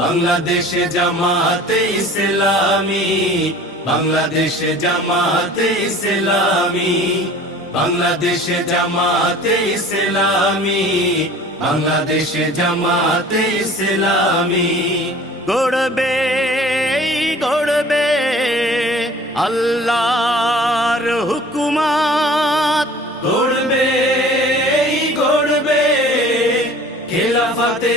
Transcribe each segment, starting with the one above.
বাংলাদেশে জামাতে ইসলামি বাংলাদেশে জামাতে ইসলামি বাংলাদেশে জামাতে ইসলামি বাংলাদেশে জামাতে ইসলামি গড়বে গড়বে আল্লাহর হুকুমাত গড়বে গড়বে খেলাফাতে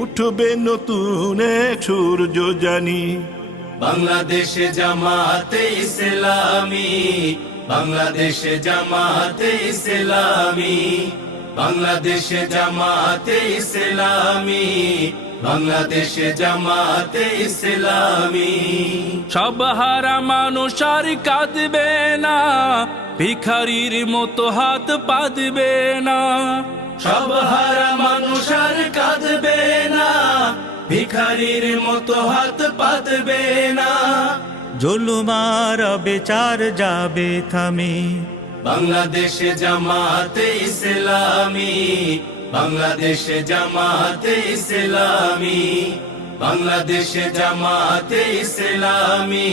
উঠবে নতুন এক সূর্য জানি বাংলাদেশে জামাতে ইসলামি বাংলাদেশে জামাতে ইসলামি বাংলাদেশে জামাতে ইসলামি বাংলাদেশে জামাতে ইসলামি সব হারা মানুষ আর কাঁদবে না ভিখারির মতো হাত পাদবে না সব হারা মানুষ কাঁদবে না ভিখারির মতো হাত পাতবে না জুলুমার বিচার যাবে থামে বাংলাদেশে জামাতে ইসলামী বাংলাদেশে জামাতে ইসলামী বাংলাদেশে জামাতে ইসলামী